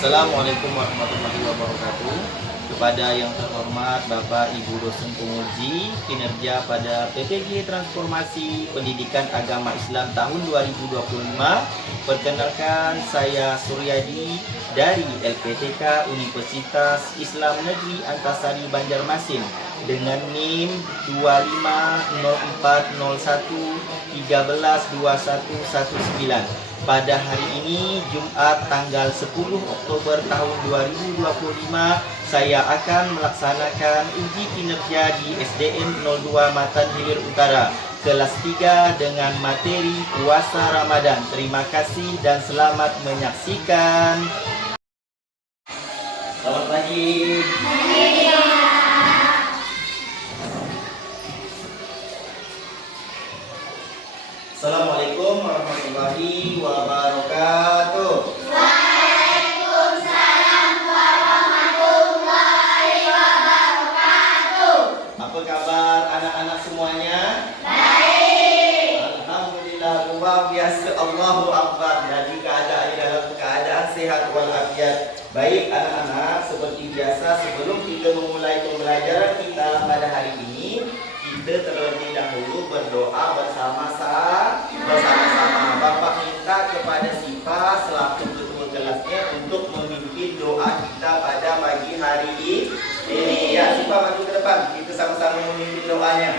Assalamualaikum warahmatullahi wabarakatuh. Kepada yang terhormat Bapak Ibu dosen penguji kinerja pada PPG Transformasi Pendidikan Agama Islam tahun 2025. Perkenalkan, saya Suryadi dari LPTK Universitas Islam Negeri Antasari Banjarmasin dengan NIM 250401132119. Pada hari ini, Jumat tanggal 10 Oktober tahun 2025, saya akan melaksanakan uji kinerja di SDN 02 Matan Hilir Utara, kelas 3 dengan materi puasa Ramadan. Terima kasih dan selamat menyaksikan. Selamat pagi. Assalamualaikum warahmatullahi wabarakatuh. Waalaikumsalam warahmatullahi wabarakatuh. Apa kabar anak-anak semuanya? Baik. Alhamdulillah, luar biasa, Allahu Akbar. Jadi dalam keadaan sehat walafiat. Baik anak-anak, seperti biasa sebelum kita memulai pembelajaran kita pada hari ini, kita terlebih dahulu berdoa bersama-sama. Bapak minta kepada Sipa selaku ketua kelasnya untuk memimpin doa kita pada pagi hari ini. Ya, Sipa maju ke depan. Kita sama-sama memimpin doanya.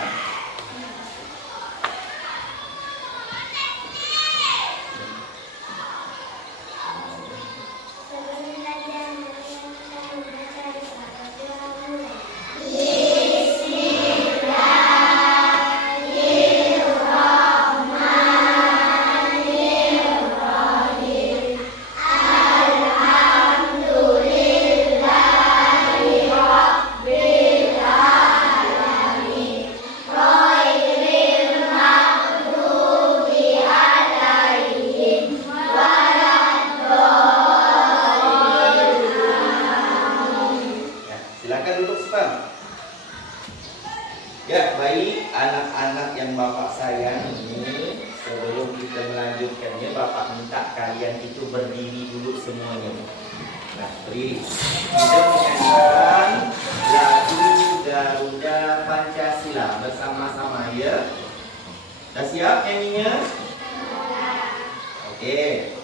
Ya, baik anak-anak yang Bapak sayang ini, sebelum kita melanjutkannya, Bapak minta kalian itu berdiri dulu semuanya. Nah, berdiri. Kita menyanyikan lagu Garuda Pancasila bersama-sama ya. Dah siap nyanyinya? Oke.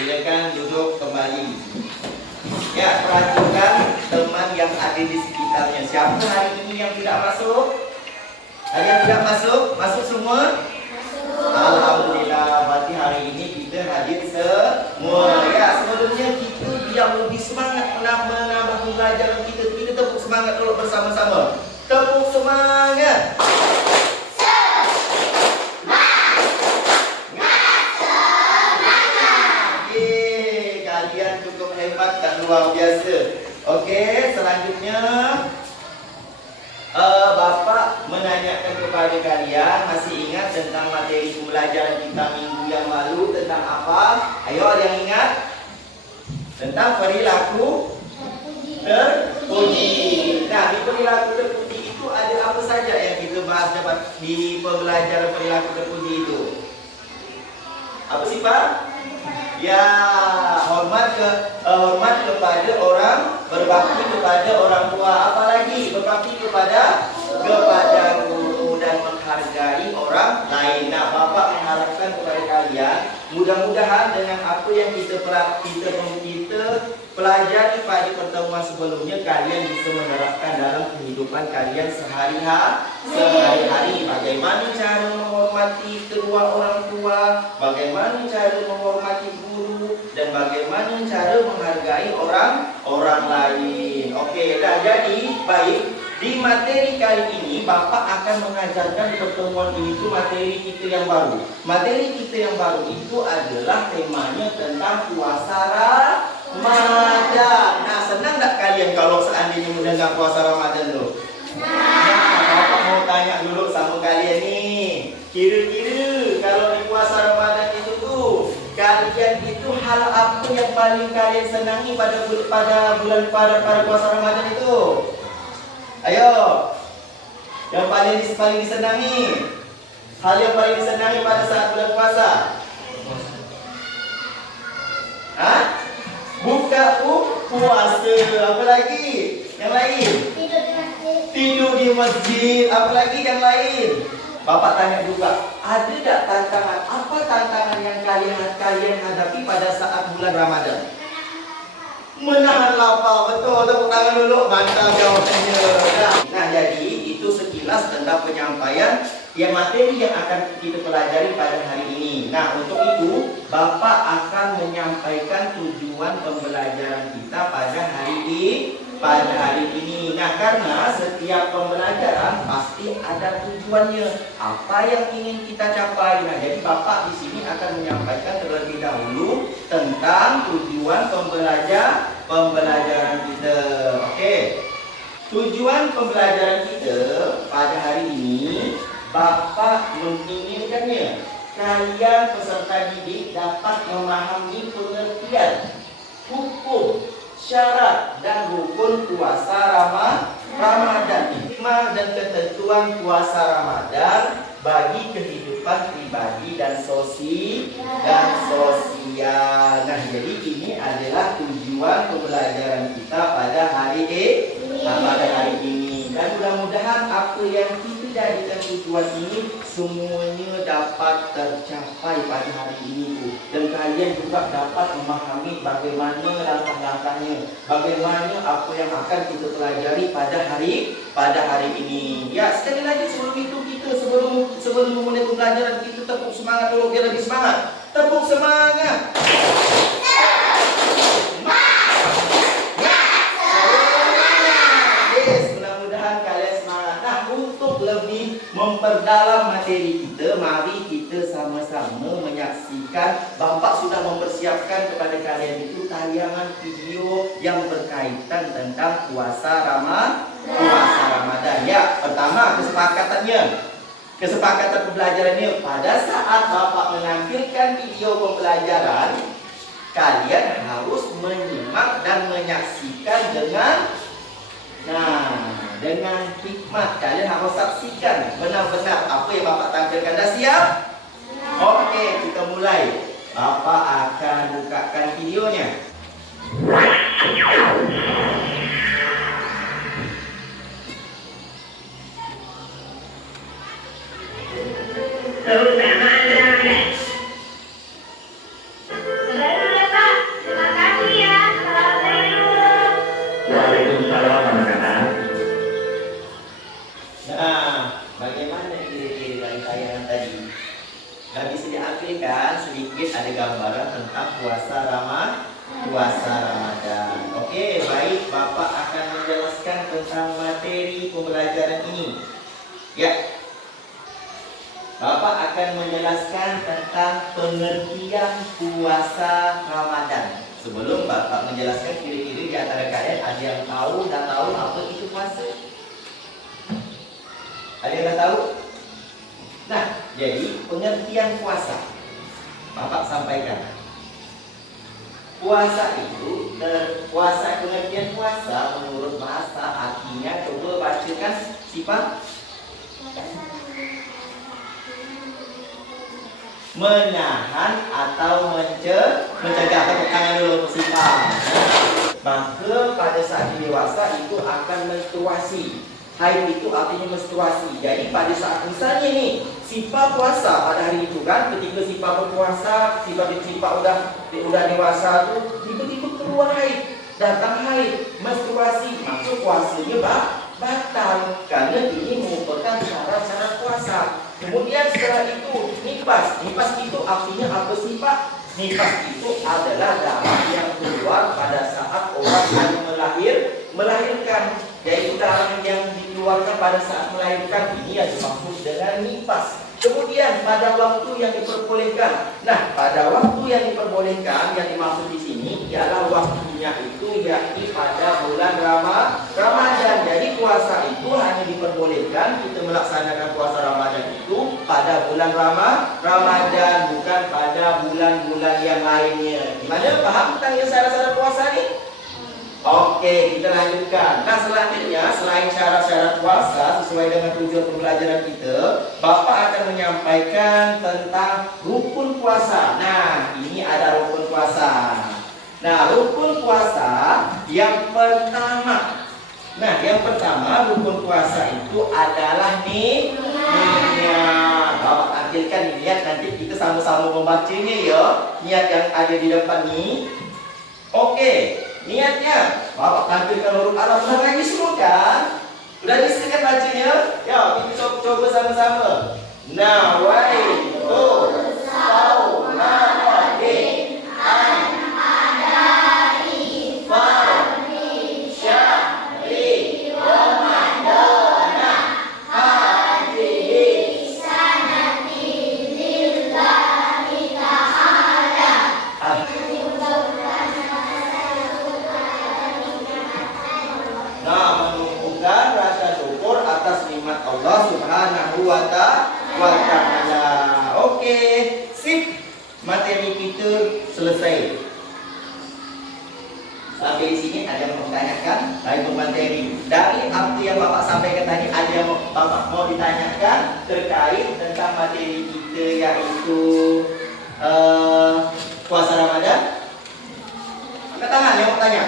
Silakan duduk kembali. Ya, perhatikan teman yang ada di sekitarnya. Siapa hari ini yang tidak masuk? Ada yang tidak masuk? Masuk semua? Masuk. Alhamdulillah, berarti hari ini kita hadir semua. Ya, sebelumnya kita biar lebih semangat menambah pembelajaran kita. Kita tepuk semangat dulu bersama-sama. Tepuk semangat. Hebat dan luar biasa. Okey, selanjutnya Bapak menanyakan kepada kalian, masih ingat tentang materi pembelajaran kita minggu yang lalu tentang apa? Ayo, ada yang ingat? Tentang perilaku terpuji. Nah, di perilaku terpuji itu ada apa saja yang kita bahas dapat di pembelajaran perilaku terpuji itu? Apa sih, Pak? Ya, hormat kepada orang, berbakti kepada orang tua, apalagi berbakti kepada guru dan menghargai orang lain. Nah, Bapak mengharapkan kepada kalian, mudah-mudahan dengan apa yang kita pelajari pada pertemuan sebelumnya, kalian bisa menerapkan dalam kehidupan kalian sehari-hari. Bagaimana cara menghormati kedua orang tua, bagaimana cara menghormati guru, dan bagaimana cara menghargai orang lain. Oke, dah jadi baik. Di materi kali ini, Bapak akan mengajarkan pertemuan ini itu materi kita yang baru. Materi kita yang baru itu adalah temanya tentang puasa Ramadan. Nah, senang tak kalian kalau seandainya mendengar puasa Ramadan tu? Nah, Bapak mau tanya dulu sama kalian nih. Kira-kira kalau di puasa Ramadan itu tuh, kalian itu hal apa yang paling kalian senangi pada bulan puasa Ramadan itu? Ayo, yang paling disenangi, hal yang paling disenangi pada saat bulan puasa. Hah? Buka puasa. Apa lagi? Yang lain? Tidur di masjid. Apa lagi yang lain? Bapak tanya juga, ada tak tantangan? Apa tantangan yang kalian hadapi pada saat bulan Ramadan? Menahan lapar, betul. Tepuk tangan dulu, mantap jawabannya. Nah, jadi itu sekilas tentang penyampaian yang materi yang akan kita pelajari pada hari ini. Nah, untuk itu Bapak akan menyampaikan tujuan pembelajaran kita pada hari ini. Nah, karena setiap pembelajaran pasti ada tujuannya. Apa yang ingin kita capai? Nah, jadi Bapak di sini akan menyampaikan terlebih dahulu tentang tujuan pembelajaran kita. Oke. Tujuan pembelajaran kita pada hari ini, Bapak menginginkannya kalian peserta didik dapat memahami pengertian hukum, syarat dan rukun puasa Ramadan, hikmah dan ketentuan puasa Ramadan bagi kehidupan pribadi dan sosial. Nah, jadi ini adalah tujuan pembelajaran kita pada hari ini. Dan mudah-mudahan apa yang kita jadikan tujuan ini semuanya dapat tercapai pada hari ini. Dan kalian juga dapat memahami bagaimana langkah-langkahnya, bagaimana apa yang akan kita pelajari pada hari ini. Ya, sekali lagi sebelum itu sebelum memulai pembelajaran kita tepuk semangat dulu biar lebih semangat. Tepuk semangat. Memperdalam materi kita, mari kita sama-sama menyaksikan. Bapak sudah mempersiapkan kepada kalian itu tayangan video yang berkaitan tentang puasa Ramadan. Ya, pertama kesepakatan pembelajarannya, pada saat Bapak menampilkan video pembelajaran, kalian harus menyimak dan menyaksikan dengan hikmat. Kalian harus saksikan benar-benar apa yang Bapak tampilkan. Dah siap? Oke, kita mulai. Bapak akan bukakan videonya. Ada gambaran tentang puasa Ramadan. Oke, baik, Bapak akan menjelaskan tentang materi pembelajaran ini. Ya, Bapak akan menjelaskan tentang pengertian puasa Ramadan. Sebelum Bapak menjelaskan, kira-kira di antara kalian ada yang dah tahu apa itu puasa? Ada yang dah tahu? Nah, jadi pengertian puasa Bapak sampaikan. Puasa itu, pengertian puasa menurut bahasa artinya, coba bacakan sifat menahan atau mencegah. Tepuk tangan dulu sifat. Maka pada saat dewasa itu akan menstruasi. Haid itu artinya menstruasi. Jadi pada saat misalnya nih sifat puasa pada hari itu kan, ketika sifat berpuasa, sifat udah dewasa tuh tiba-tiba keluar haid, datang haid, menstruasi, maka puasanya batal karena ini merupakan cara-cara puasa. Kemudian setelah itu nifas itu artinya apa sih Pak? Nifas itu adalah darah yang keluar pada saat orang yang melahirkan. Jadi keterangan yang dikeluarkan pada saat melahirkan ini yang dimaksud dengan nifas. Kemudian pada waktu yang diperbolehkan. Nah, pada waktu yang diperbolehkan yang dimaksud di sini ialah waktunya itu yakni pada bulan Ramadan. Jadi puasa itu hanya diperbolehkan kita melaksanakan puasa Ramadan itu pada bulan Ramadan, bukan pada bulan-bulan yang lainnya. Gimana? Paham tentang syarat-syarat puasa ni? Oke, kita lanjutkan. Nah, selanjutnya selain syarat-syarat puasa sesuai dengan tujuan pembelajaran kita, Bapak akan menyampaikan tentang rukun puasa. Nah, ini ada rukun puasa. Nah, rukun puasa yang pertama. Nah, yang pertama rukun puasa itu adalah niat. Bapak tampilkan niat, nanti kita sama-sama membacanya ya. Niat yang ada di depan ni. Oke. Niatnya, Bapak tampilkan huruf Arab. Sudah lagi semua kan? Sudah bisa kan bacanya? Ya, kita coba sama-sama. Nawaitu sauma ghadin an adai fardhi syahri ramadana hadhihi sanati lillahi ta'ala. Nah, menumbuhkan rasa syukur atas nikmat Allah Subhanahu wa Ta'ala. Oke, sip. Materi kita selesai. Sampai di sini ada yang mau ditanyakan? Baik, materi. Dari apa yang Bapak sampaikan tadi, ada yang Bapak mau ditanyakan terkait tentang materi kita yaitu puasa Ramadan? Angkat tangan yang mau tanya.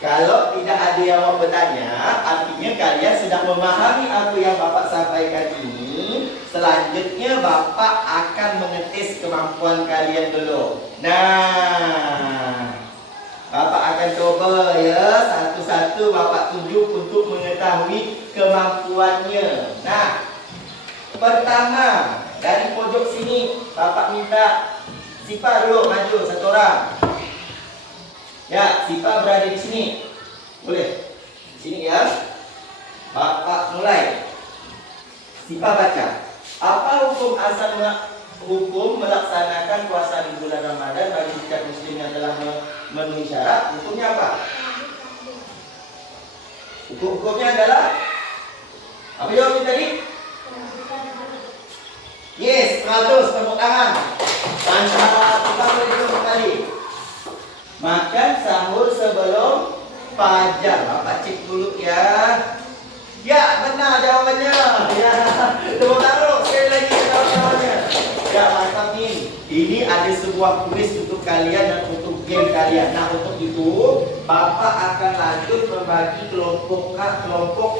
Kalau tidak ada yang mau bertanya, artinya kalian sudah memahami apa yang Bapak sampaikan ini. Selanjutnya Bapak akan mengetes kemampuan kalian dulu. Nah, Bapak akan coba ya, satu-satu Bapak tunjuk untuk mengetahui kemampuannya. Nah, pertama dari pojok sini Bapak minta Sipa dulu maju satu orang. Ya, Sipa berada di sini. Boleh. Sini ya. Bapak mulai. Sipa baca. Apa hukum asal hukum melaksanakan puasa di bulan Ramadan bagi setiap muslim yang telah memenuhi syarat? Hukumnya apa? Hukumnya adalah apa jawabnya tadi? Yes, 100. Tepuk tangan. Tanpa kita boleh kembali. Makan sahur sebelum fajar. Bapak cek dulu ya. Ya, benar jawabannya. Ya, tepuk tangan sekali lagi jawabannya. Ya, mantap nih. Ini ada sebuah kuis untuk kalian dan untuk game kalian. Nah, untuk itu Bapak akan lanjut membagi kelompok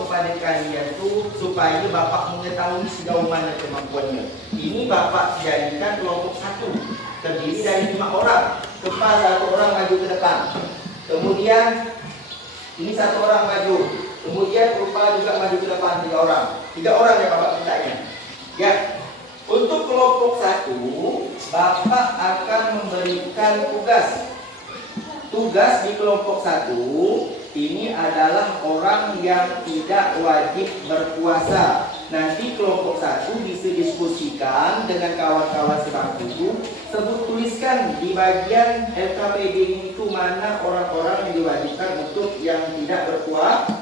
kepada kalian tuh supaya Bapak mengetahui sejauh mana kemampuannya. Ini Bapak jadikan kelompok 1. Terdiri dari 5 orang. Kepala 1 orang maju ke depan. Kemudian ini 1 orang maju. Kemudian Rupa juga maju ke depan 3 orang. 3 orang yang Bapak mintanya. Ya. Untuk kelompok 1, Bapak akan memberikan tugas. Tugas di kelompok 1 ini adalah orang yang tidak wajib berpuasa. Nanti kelompok 1 bisa diskusikan dengan kawan-kawan sebangku. Tuliskan di bagian LKPD itu mana orang-orang yang diwajibkan untuk yang tidak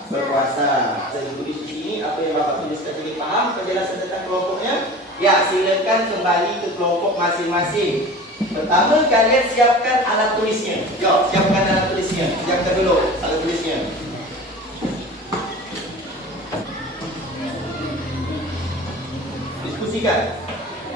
berpuasa. Saya tulis di sini apa yang Bapak tuliskan ini. Paham penjelasan tentang kelompoknya? Ya, silakan kembali ke kelompok masing-masing. Pertama, kalian siapkan alat tulisnya. Yo, siapkan alat tulisnya. Siapkan dulu alat tulisnya.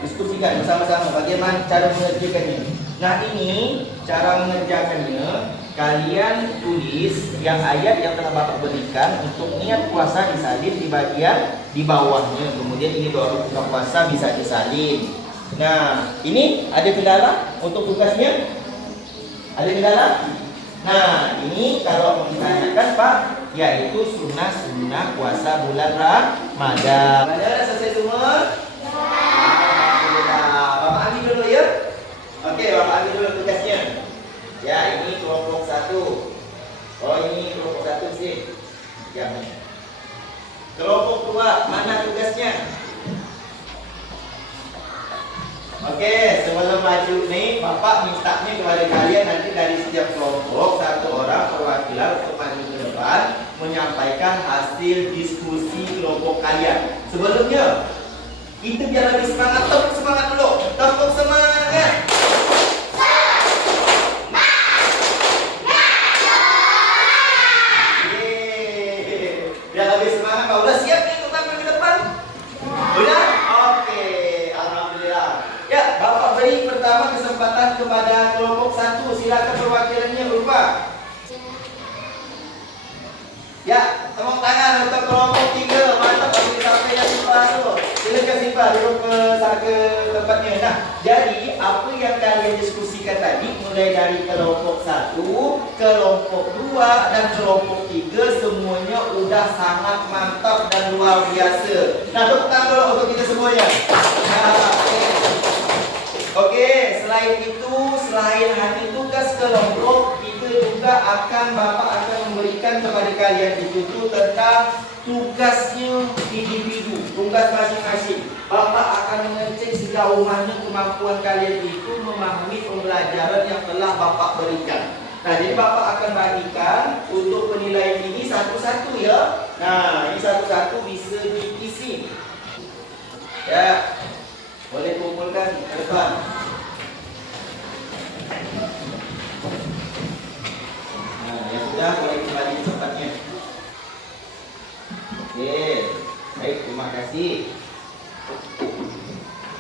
Diskusikan bersama-sama bagaimana cara mengerjakannya. Nah, ini cara mengerjakannya. Kalian tulis yang ayat yang telah Bapak berikan untuk niat puasa disalin di bagian di bawahnya. Kemudian ini doa buka puasa bisa disalin. Nah, ini ada kendala untuk tugasnya? Ada kendala? Nah, ini kalau mau ditanyakan Pak, yaitu sunnah puasa bulan Ramadan. Ada selesai semua? Bapak ambil dulu ya. Oke, Bapak ambil dulu tugasnya. Ya, ini kelompok 1. Oh, ini kelompok 1 sih. Yang Oke, sebelum maju nih, Bapak mintanya kepada kalian nanti dari setiap kelompok satu orang perwakilan untuk maju ke depan menyampaikan hasil diskusi kelompok kalian. Sebelumnya, kita biar lebih semangat, tepuk semangat dulu. Tepuk semangat. Yeay. Biar lebih semangat, Pak. Udah siap nih untuk tampil di depan? Udah? Oke, alhamdulillah. Ya, Bapak beri pertama kesempatan kepada kelompok 1. Silakan perwakilannya berupa. Ya, tepuk tangan untuk kelompok 3. Mantap, bagi sampai yang simpan dulu. Silakan simpan duduk ke tempatnya. Nah, jadi apa yang kalian diskusikan tadi mulai dari kelompok 1, kelompok 2 dan kelompok 3 semuanya udah sangat mantap dan luar biasa. Nah, tepuk tangan dulu untuk kita semuanya. Nah, Oke, selain itu, selain hanya tugas kelompok, kita juga Bapak akan memberikan kepada kalian itu tentang tugasnya individu, tugas masing-masing. Bapak akan mengecek sejauh mana kemampuan kalian itu memahami pembelajaran yang telah Bapak berikan. Nah, jadi Bapak akan bagikan untuk penilaian ini satu-satu ya. Nah, ini satu-satu bisa diisi. Ya. Boleh kumpulkan ke depan. Nah, ya sudah, boleh kembali ke tempatnya. Oke, baik, terima kasih.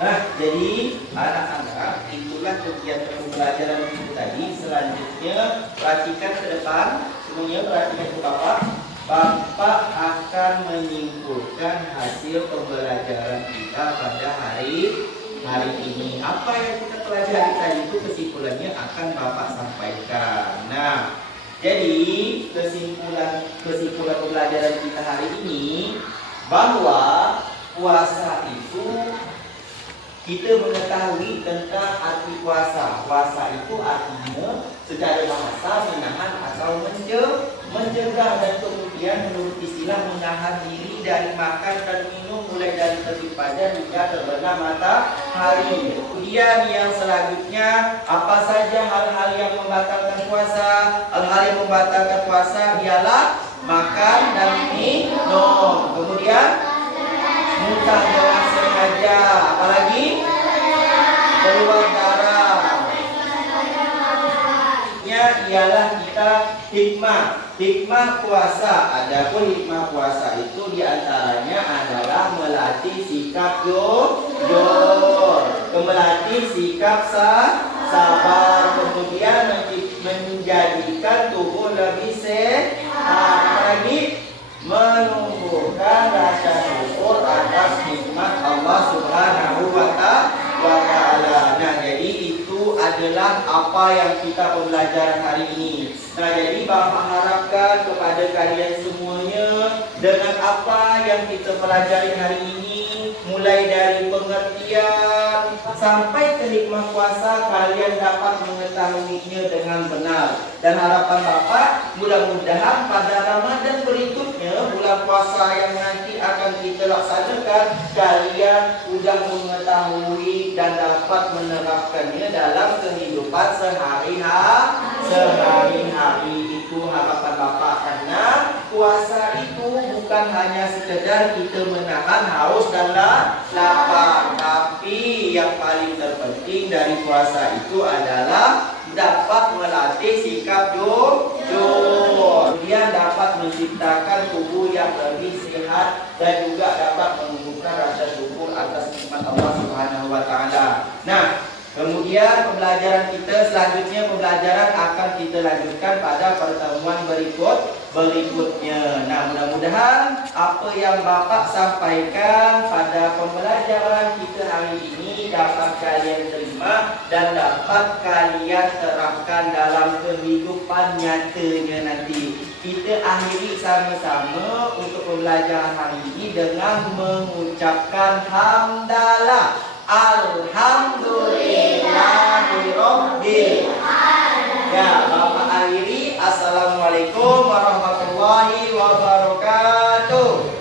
Nah, jadi anak-anak, itulah kegiatan pembelajaran itu tadi. Selanjutnya, perhatikan ke depan. Semuanya perhatikan ke Bapak. Bapak akan menyimpulkan hasil pembelajaran kita pada hari ini. Apa yang kita pelajari tadi itu kesimpulannya akan Bapak sampaikan. Nah, jadi kesimpulan pembelajaran kita hari ini bahwa puasa itu kita mengetahui tentang arti puasa. Puasa itu artinya secara bahasa menahan atau mencegah, dan kemudian menurut istilah menahan diri dari makan dan minum mulai dari terbit fajar hingga terbenam matahari. Kemudian yang selanjutnya, apa saja hal-hal yang membatalkan puasa? Hal-hal yang membatalkan puasa ialah makan dan minum. Kemudian muntah dengan sengaja, apalagi keluar darah. Ialah kita hikmah puasa. Adapun hikmah puasa itu diantaranya adalah melatih sikap jujur, melatih sikap sabar, kemudian menjadikan tubuh lebih sehat, lagi menumbuhkan rasa syukur atas nikmat Allah Subhanahu wa Ta'ala. Nah, jadi itu adalah apa yang kita pembelajaran hari ini. Nah, jadi Bapak harapkan kepada kalian semuanya dengan apa yang kita pelajari hari ini, mulai dari pengertian sampai ke hikmah puasa, kalian dapat mengetahuinya dengan benar. Dan harapan Bapak, mudah-mudahan pada Ramadan berikutnya, bulan puasa yang nanti akan kita laksanakan, kalian sudah mengetahui dan dapat menerapkannya dalam kehidupan sehari-hari. Itu harapan Bapak, karena puasa itu bukan hanya sekedar kita menahan haus dan lapar, tapi yang paling terpenting dari puasa itu adalah dapat melatih sikap jujur, kemudian dapat menciptakan tubuh yang lebih sehat, dan juga dapat menumbuhkan rasa syukur atas nikmat Allah Subhanahu wa Ta'ala. Nah, kemudian pembelajaran kita selanjutnya, pembelajaran akan kita lanjutkan pada pertemuan berikutnya. Nah, mudah-mudahan apa yang Bapak sampaikan pada pembelajaran kita hari ini dapat kalian terima dan dapat kalian terapkan dalam kehidupan nyatanya nanti. Kita akhiri sama-sama untuk pembelajaran hari ini dengan mengucapkan hamdalah. Alhamdulillahirabbil alamin. Ya, Bapak akhiri. Assalamualaikum warahmatullahi wabarakatuh.